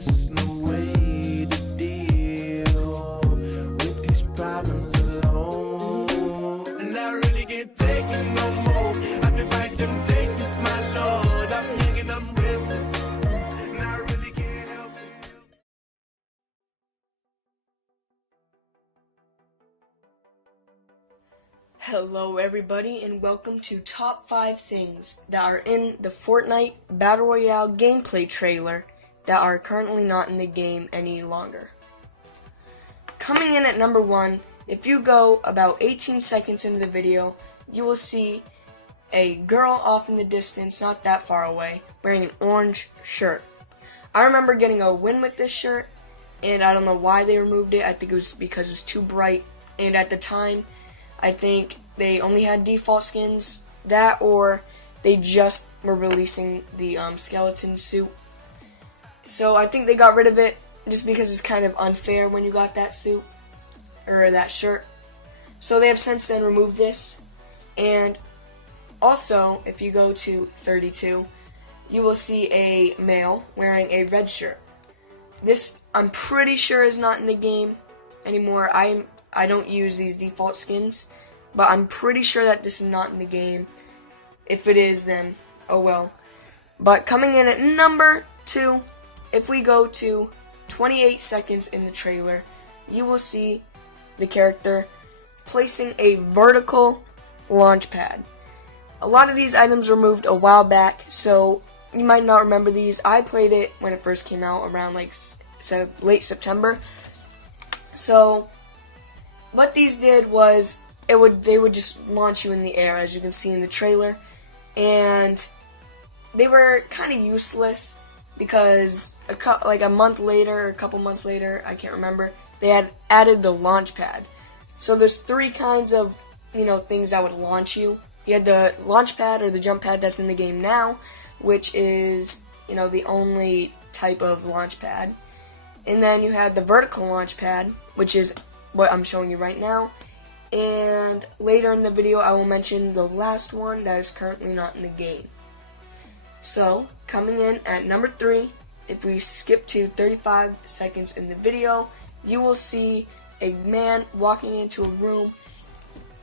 just no way to deal with these problems alone. And I really can't take it no more. I've been fighting temptations, my Lord. I'm young and I'm restless, and I really can't help it. Hello everybody, and welcome to Top 5 Things that are in the Fortnite Battle Royale gameplay trailer that are currently not in the game any longer. Coming in at number 1, if you go about 18 seconds into the video, you will see a girl off in the distance, not that far away, wearing an orange shirt. I remember getting a win with this shirt, and I don't know why they removed it. I think it was because it's too bright, and at the time, I think they only had default skins, that or they just were releasing the skeleton suit. So I think they got rid of it just because it's kind of unfair when you got that suit, or that shirt. So they have since then removed this. And also, if you go to 32, you will see a male wearing a red shirt. This, I'm pretty sure, is not in the game anymore. I don't use these default skins, but I'm pretty sure that this is not in the game. If it is, then oh well. But coming in at number 2, if we go to 28 seconds in the trailer, you will see the character placing a vertical launch pad. A lot of these items were moved a while back, so you might not remember these. I played it when it first came out around like late September. So what these did was they would just launch you in the air, as you can see in the trailer, and they were kind of useless because a month later, or a couple months later, I can't remember, they had added the launch pad. So there's 3 kinds of things that would launch you. You had the launch pad or the jump pad that's in the game now, which is the only type of launch pad, and then you had the vertical launch pad, which is what I'm showing you right now, and later in the video I will mention the last one that is currently not in the game. So, coming in at number 3, if we skip to 35 seconds in the video, you will see a man walking into a room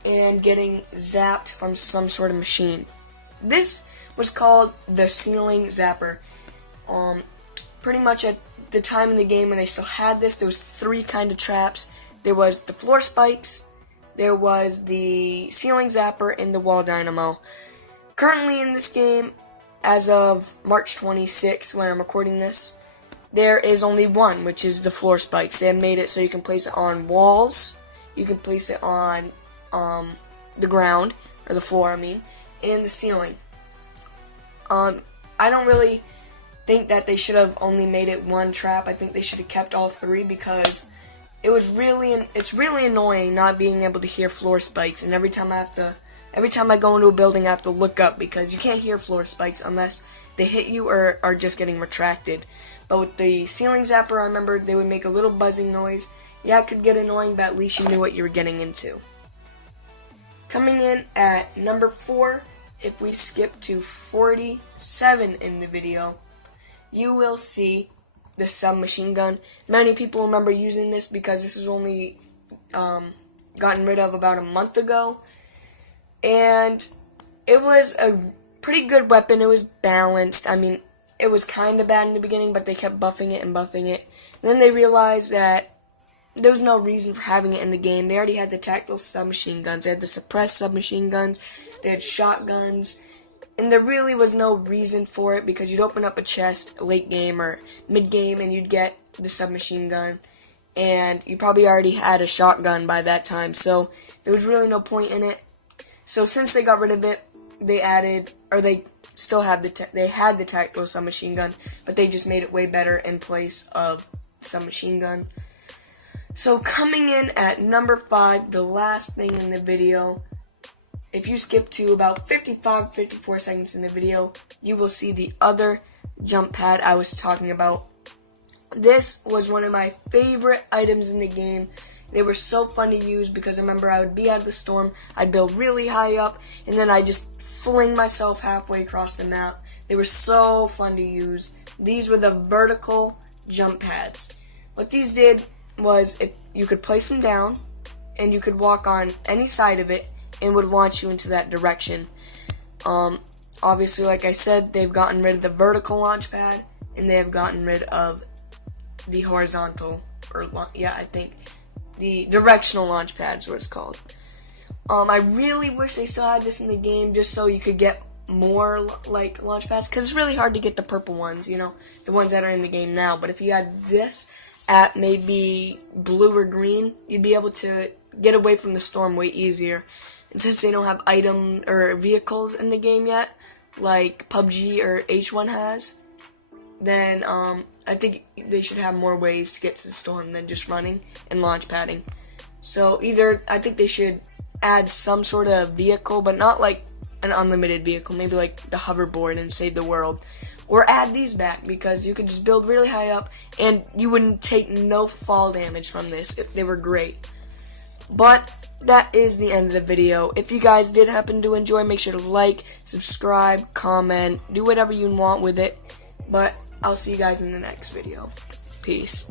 and getting zapped from some sort of machine. This was called the ceiling zapper. Pretty much at the time in the game when they still had this, there was 3 kind of traps. There was the floor spikes, there was the ceiling zapper, and the wall dynamo. Currently in this game, as of March 26, when I'm recording this, there is only one, which is the floor spikes. They have made it so you can place it on walls, you can place it on the ground, or the floor, and the ceiling. I don't really think that they should have only made it one trap. I think they should have kept all 3 because it's really annoying not being able to hear floor spikes, and every time I go into a building I have to look up because you can't hear floor spikes unless they hit you or are just getting retracted. But with the ceiling zapper, I remember they would make a little buzzing noise. Yeah, it could get annoying, but at least you knew what you were getting into. Coming in at number 4, if we skip to 47 in the video, you will see the submachine gun. Many people remember using this because this was only gotten rid of about a month ago, and it was a pretty good weapon. It was balanced. It was kind of bad in the beginning, but they kept buffing it and buffing it. And then they realized that there was no reason for having it in the game. They already had the tactical submachine guns. They had the suppressed submachine guns. They had shotguns. And there really was no reason for it because you'd open up a chest late game or mid game and you'd get the submachine gun. And you probably already had a shotgun by that time. So there was really no point in it. So since they got rid of it, they added, or they still have they had the tactical submachine gun, but they just made it way better in place of submachine gun. So coming in at number 5, the last thing in the video, if you skip to about 54 seconds in the video, you will see the other jump pad I was talking about. This was one of my favorite items in the game. They were so fun to use because I remember I would be out of the storm, I'd build really high up, and then I'd just fling myself halfway across the map. They were so fun to use. These were the vertical jump pads. What these did was you could place them down, and you could walk on any side of it, and would launch you into that direction. Obviously, like I said, they've gotten rid of the vertical launch pad, and they have gotten rid of the horizontal, I think the directional launch pad is what it's called. I really wish they still had this in the game, just so you could get more like launch pads, because it's really hard to get the purple ones, the ones that are in the game now. But if you had this at maybe blue or green, you'd be able to get away from the storm way easier. And since they don't have item or vehicles in the game yet, like PUBG or H1 has, then I think they should have more ways to get to the storm than just running and launch padding. So either I think they should add some sort of vehicle, but not like an unlimited vehicle, maybe like the hoverboard and save the world, or add these back, because you could just build really high up and you wouldn't take no fall damage from this if they were great. But that is the end of the video. If you guys did happen to enjoy, make sure to like, subscribe, comment, do whatever you want with it. But I'll see you guys in the next video. Peace.